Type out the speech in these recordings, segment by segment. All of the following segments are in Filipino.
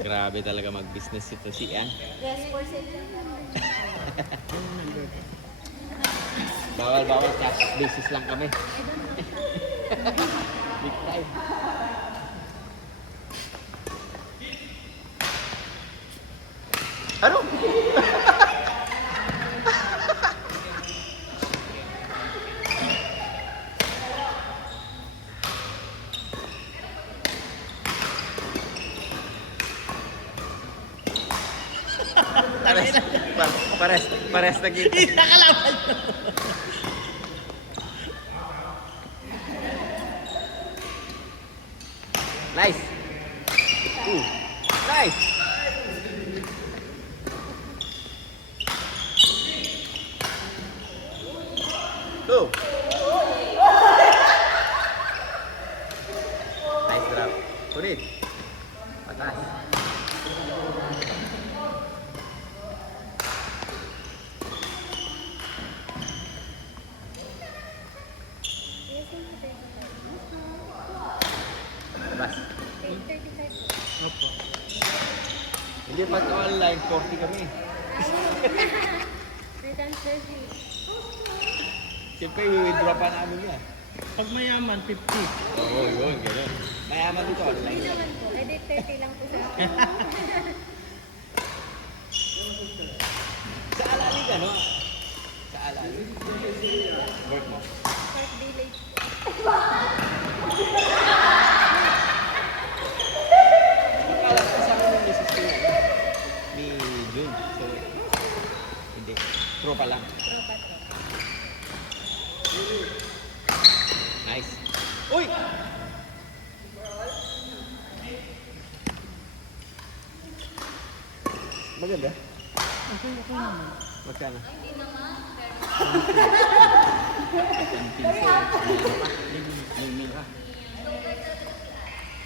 Grabe talaga mag-business ito si Ian. Yes, for sale lang. Bawal, cash basis lang kami. Big time. Ano? pares na kita. Nakalaban. Nice. Nice. Go. Nice drop. Ulit. Patas. Bas. Opo. Hindi pa ito online, 40 kami. Return service. Siyempre, i-withdraw pa namin yan. Pag mayaman, 50. Oo, yun, gano'n. Mayaman dito, online. Hindi naman po. Ay, 30 lang po sa akin. Sa alalig, ano? Sa alalig. Work mo. First delay. Magkalat ko sa akin yung misis ko yan. Ni June. So, hindi. Pro pa lang. Tropa. Nice. Uy! Maganda. Okay naman. Magkano? Ling-mil ka.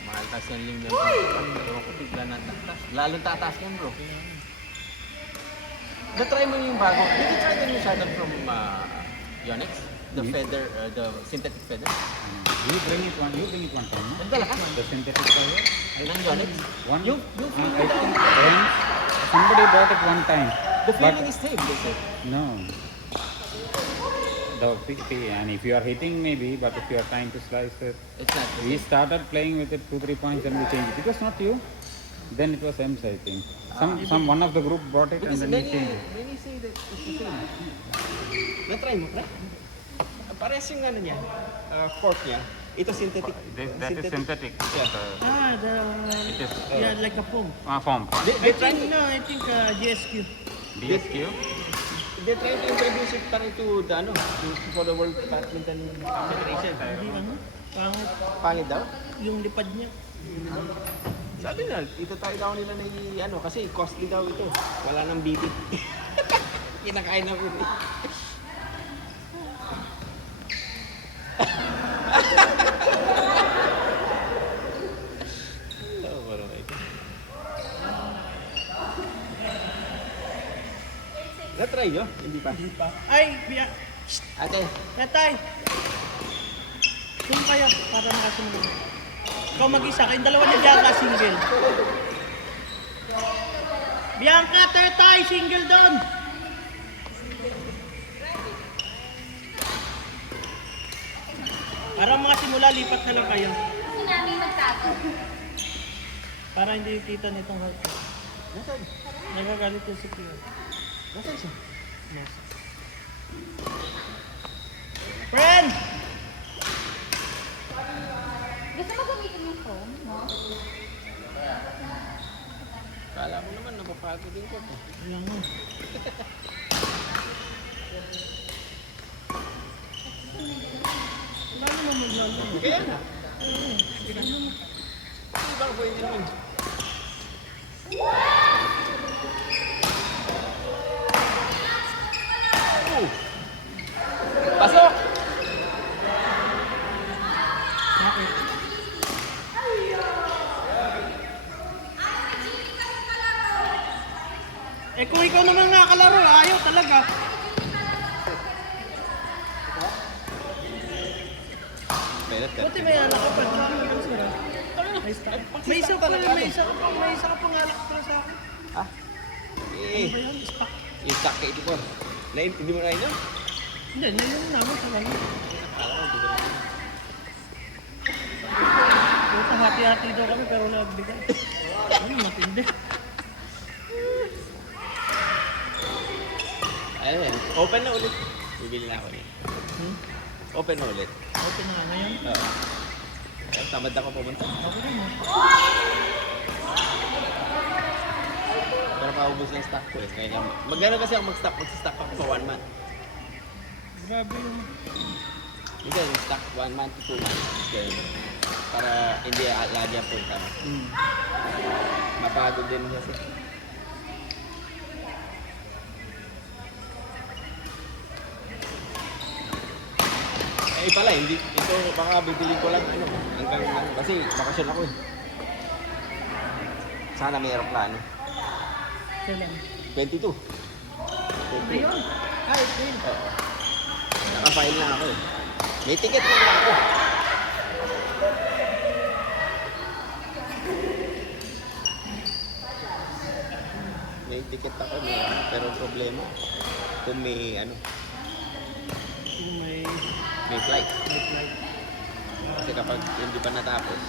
Mahal tas yung ling-mil. Bro ko bigla na tatas. Lalo tataas yan bro. Na-try mo yung bago. Did you try the new saddle from Yonex? The feather, the synthetic feather? You bring it one time, no? Nagdala ka? The synthetic cover. Ng Yonex? One. Yung I feeling think daw. friends, somebody bought it one time. The But feeling is same, they say. no. And if you are hitting maybe, but if you are trying to slice it, It's not the we same. started playing with it 2-3 points and we changed it. It was not you. Then it was Ems, I think. Some one of the group bought it Because and then many, we changed it. many say that it's the same. Na-try mo, pre? Parehas yung ano niya, fork niya. Ito synthetic. That is synthetic. Ah, It is yeah, like a foam. form. They try I think GSQ. DSQ. They try to introduce it pa rin to the, ano, for the World Badminton Federation. Hindi ano, pangit Pangit daw? yung lipad niya. Sabi nila, ito tayo daw nila na ano, kasi costly daw ito. Wala nang bitik. Kinakain namin eh. Oh, parang ito. Na-try nyo? Hindi pa. Hindi pa. Ay, biya. Ate, Tatay. Tum kayo para makasunod. Ikaw mag-isa, kayong dalawa ni Bianca single. Bianca, Tatay, single doon. Para mga simula, lipat na lang kayo. Gusto namin magtago. Para hindi kita nitong heart. nasaan? Nagagalit yung si Pio. Nasaan siya? Yes. Friend! Gusto mo gamitin yung phone, no? Kala mo naman, napapagod din ko. Wala nga. Wala naman maglalaro. Kaya na. Ano ba ang pwede naman? Oh! Pasok! Bakit? Eh kung ikaw naman nga kalaro, ayaw talaga. Pwede, Buti may anak ka pa. Ang sarap. May stock. Pag May isa stock pa, talaga, may ano? isa ka pa, may isa ka pang alak para sa akin. Ah? Ano Eh, ba yan? Stock. yung stock ka 84. Hindi mo na yun? Hindi, nailan namin sa kanya. Akala ko, hindi ko na yun. Puta, hati-hati daw kami pero wala nagbigay. Ano, matindi. Ayun, open na ulit. Bibili na ako niya. Hmm? Open na ulit. Okay na nga ngayon. Oo. Tamad ako pumunta. Okay na mo. Pero paubos ng stock ko eh. Kaya lang, magano kasi ako mag-stock ako sa 1 month. Grabe yung... Hindi, yung stock 1 month to 2 months. Kaya, para hindi lagi ang punta. Mapagod din kasi. Eh pala, hindi. Ito baka bibili ko lang ano, hanggang kasi bakasyon ako eh. Sana may aeroplano. Kailan? 22. Ayun! Ay, April. Oo. Naka-file na ako eh. May ticket na lang ako. May ticket ako, pero ang problema kung may ano, Yung may flight. may flight. Kasi kapag hindi pa natapos,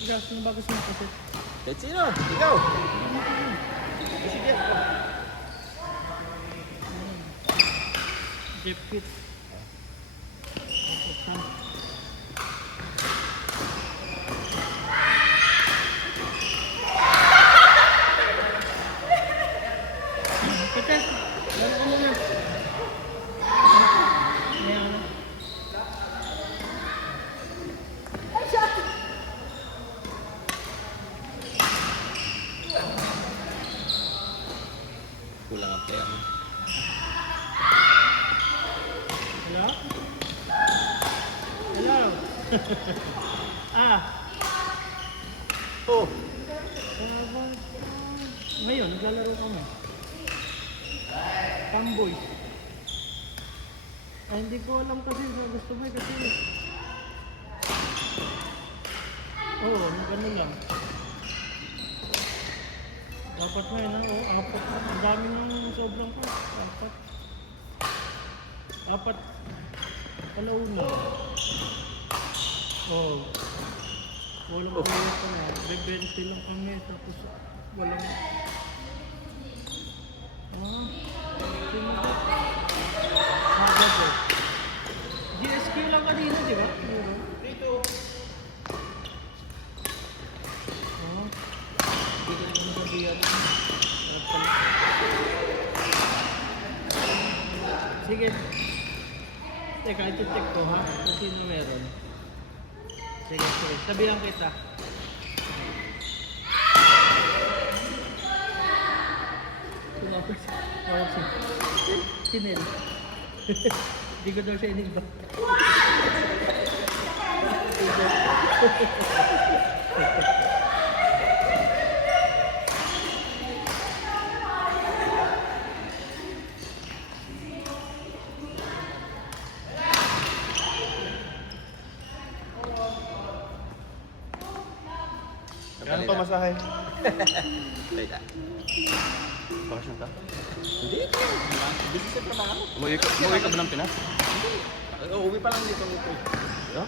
Gasto na bago siya kasi. let's see no, ikaw. Sige. Jeff Kit. Peter, lalo ko muna. Ayan. Kulang ang player mo. Hello? Hello? Ah, Oh, ngayon, naglalaro kami. Tamboy. Ay, hindi ko alam kasi kung gusto mo kasi. Oo, ano lang. Apat na yun, oo, apat na. Ang dami ng sobrang pa. Apat. Apat. Palauna. Oo. Walang kuya pa na. Rebente lang kami. Tapos walang... Sino ba? Gabi. GSK lang kanina, di ba? Dito. Hindi ko naman sabihan. Sarap pala. Sige. Teka, ito check ko ha. Kung sino meron. Sige, sige. Sabihan kita. Tumapos. Tawag siya. Sinel. Hindi ko daw siya inigba. Ano pa masahe? wait ah. Bakasyon ka? Hindi, busy sa trabaho. Umuwi ka ba ng Pinas? Uwi pa lang dito nito. Ha?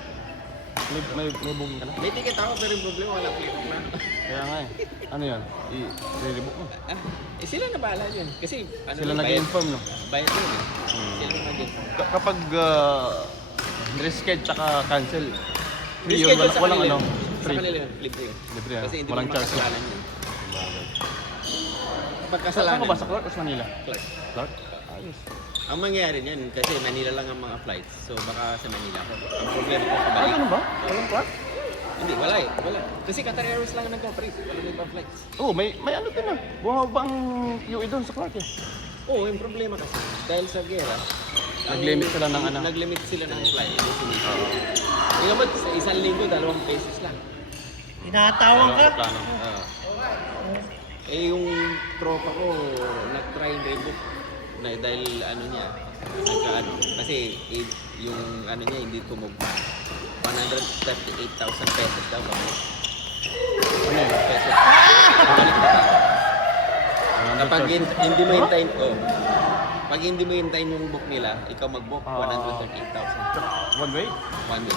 May booking ka na? May ticket ako pero yung problema wala click na. Kaya nga eh. Ano yan? I-rebook mo. Ah, eh sila na bahala yun. Kasi ano Sila bayad- nag-inform, no? Bayad yun eh. Sila na nag-inform. Kapag reschedule tsaka cancel, free yun, Reschedule sa walang kanila ano, yun. Sa free. kanila yun, libre yun. Libre yan. Kasi hindi Walang mo charge. makasalanan yun. Kapag Saan kasalanan. ka ba? Sa Clark o sa Manila? Clark. Clark? Ayos. Ang mangyayari niyan, kasi Manila lang ang mga flights. So baka sa Manila ako. Ang problema ko sa balik. Ano ba? Walang Clark? Hindi, wala eh. Wala. Kasi Qatar Airways lang ang nagka-price. Wala na ibang flights. Oh, may ano din ah. Bumaba ang UE doon sa Clark eh. Oo, yung problema kasi, dahil sa gera, Nag-limit sila ng ano. Nag-limit sila ng flight. Yung ba, sa isang linggo, 2 pesos lang. Tinatawag ka? Plano. Eh, yung tropa ko, nag-try rebook na dahil ano niya, nagka-ano, kasi yung ano niya, hindi tumugma. 138,000 pesos daw ba? Ano yun? Pesos. Balik na tayo. Kapag hindi mo hintayin, pag hindi mo hintayin yung book nila, ikaw mag-book 138,000. One way? One day.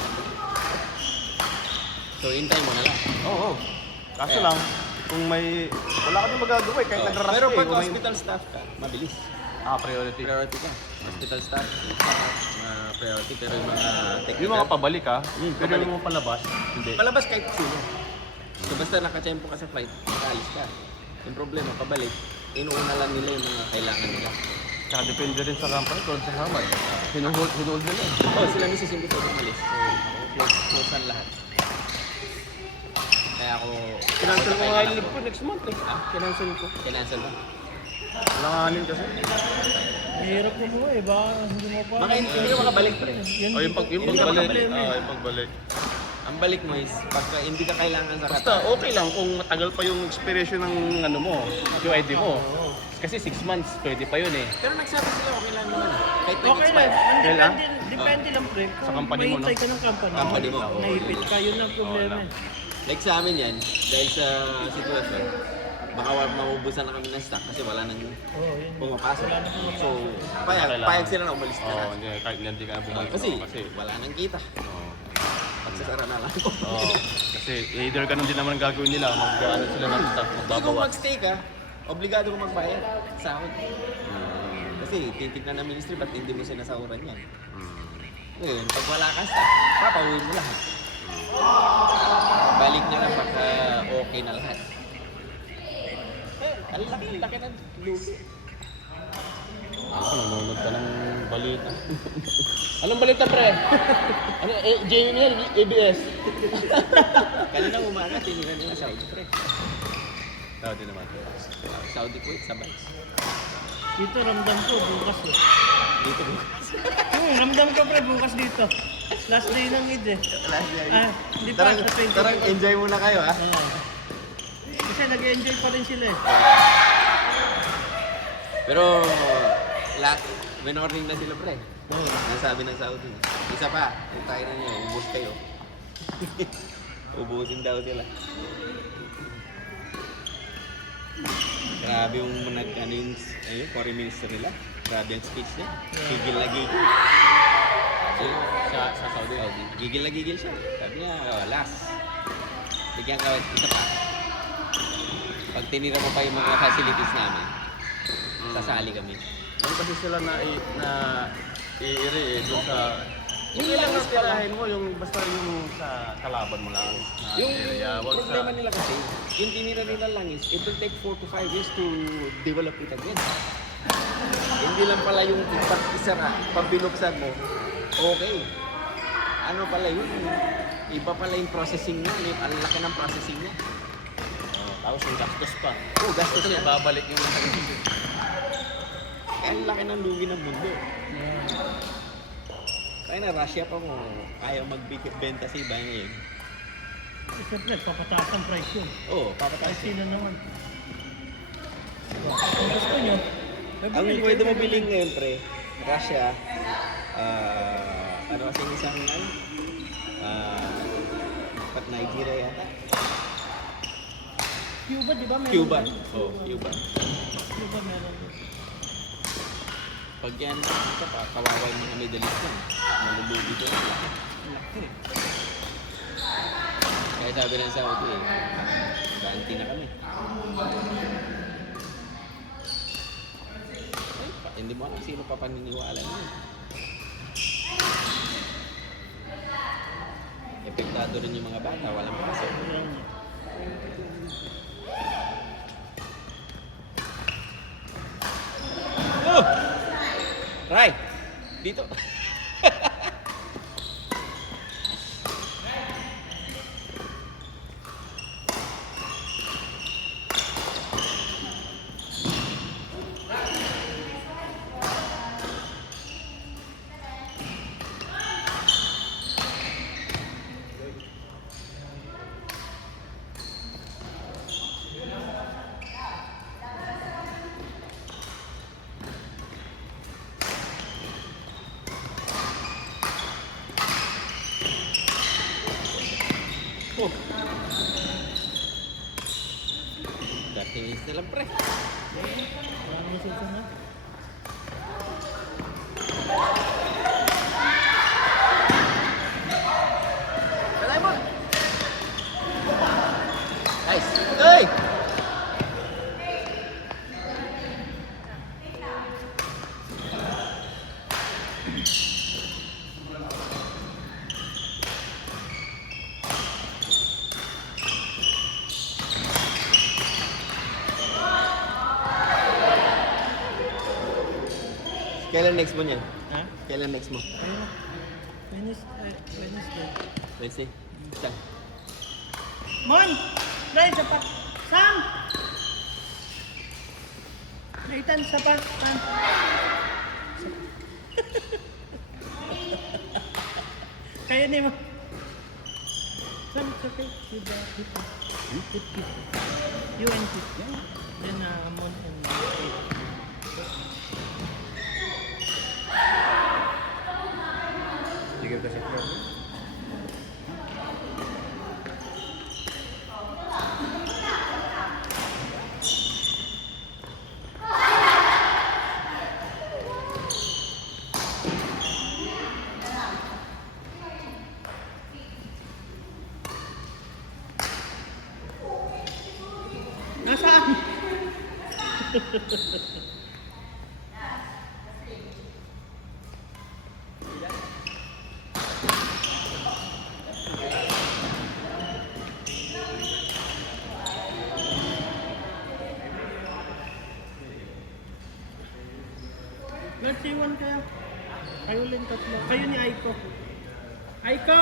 So, hintayin mo na lang. Oo. Kaso lang, kung may... Wala ka din magagawa eh, kahit nagraras Pero ka eh, pag kung may- hospital staff ka, mabilis. priority. Priority ka. Hospital staff, priority. Pero yung mga technical... Yung mga pabalik ha, pero pabalik. yung mga palabas, hindi. Palabas kahit sino. So basta nakachempo ka sa flight, nakaalis ka. Yung problema, pabalik, inuuna lang nila yung mga kailangan nila. Tsaka depende rin sa company kung sa hamad. Hinuhold nila eh. Sila mismo hindi pwede umalis. So, close lahat. Kaya ako... Kinancel ko nga yung leave ko next month eh. Kinancel ko. Kinancel mo? Langanin kasi. Mahirap mo mo eh, baka hindi mo pa. Baka hindi ka makabalik pa rin. Oh, yung pagbalik. Yung pagbalik. Ang balik mo is, pagka hindi ka kailangan sa Basta okay lang kung matagal pa yung expiration ng ano mo, yung ID mo. Kasi 6 months, pwede pa yun eh. Pero nagsabi sila, okay lang naman. Kahit Okay lang. nag-expire. Ang Kailan? depende lang pre. Sa Kung company mo, no? mahintay ka ng company. Company mo. Naipit ka, yun ang problema. lang. Like sa amin yan, dahil sa sitwasyon, baka maubusan na kami ng stock kasi wala nang Oo, yun. pumapasok. So, Kailangan. payag sila na umalis na. Oo, hindi, kahit hindi ka na bumalik. Kasi kasi wala nang kita. oo. Pagsasara na lang. Oo. Kasi either ganun din naman ang gagawin nila, mag-ano sila ng stock, Kasi kung magbabawas. magstay ka, obligado kang magbayad sa akin. Kasi titignan ng ministry, ba't hindi mo sinasahuran yan? Ngayon, pag wala ka stock, papauwi mo lahat. Balik na lang pagka okay na lahat. Ang laki ng lugi. Ako, nanonood ka ng balita. Anong balita, pre? Ano, JNL, ABS? Kanina umaga, tinira nila Saudi, pre. Saudi naman. Saudi Kuwait, sabay. Dito ramdam ko bukas eh. Dito bukas. Ramdam ko pre bukas dito. Last day ng Eid eh. Hindi pa Tarang, sa 20. tarang enjoy muna kayo, ha? Kasi nag-enjoy pa rin sila eh. Pero, minorning na sila, pre. Nasabi ng Saudi. Isa pa, kung tayo na niyo, ubus kayo. Ubusin daw sila. Grabe yung foreign minister nila. Grabe ang speech niya. Gigil na gigil. Sa Saudi. Gigil na gigil siya. Sabi niya, last. Bigyan ka, isa pa. Pag tinira mo pa yung mga facilities namin, sasali kami. Ano kasi sila na i-iri eh, doon sa... Yung ilang tirahin mo, yung basta yung sa kalaban mo lang. Na Yung area, wag problema sa... nila kasi, yung tinira nila lang is, it will take 4 to 5 years to develop it again. Hindi lang pala yung isara, pag binuksan mo, okay. Ano pala yun? Iba pala yung processing niya, ang laki ng processing niya. Tapos yung gastos pa. Gastos Kasi niya. babalik yung... Kaya ang laki ng lugi ng mundo. Kaya na Russia pa mo, ayaw magbenta sa iba ngayon. Siyempre, papataas ang price yun. Oo, papataas Sino yun. naman? Kung gusto nyo, Ang pwede mo bilhin ngayon, pre, Russia, ano kasi yung isang, pat Nigeria yata? Cuba, di ba? Meron Cuba. din? Oo, Cuba. Cuba meron. Pag yan, ito pa, kawawa yung mga Middle East yan. Malulugi ko. Kaya sabi ng Saudi ganti na kami. Hindi mo alam sino pa paniniwala niya. Epektado rin yung mga bata, walang pasok. Oh! Right! Dito. Tingis na lang, pre. Wala naman susunod na. Kalay mo! Nice! Ay! Kailan next mo niyan? Ha? Kailan next mo? Ayun na. Wednesday. Wednesday? Saan? Mon! Ray, sapat! Sam! Nathan, sapat! Sam! Kaya ni mo. Sam, it's okay. With the people. With people. You and people. Then, Mon and Sige, kasi floor. Nasaan? Let's see one kaya. Kayo lang tatlo. Kayo ni Aiko. Aiko!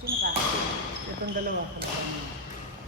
Sino ka? Itong dalawa.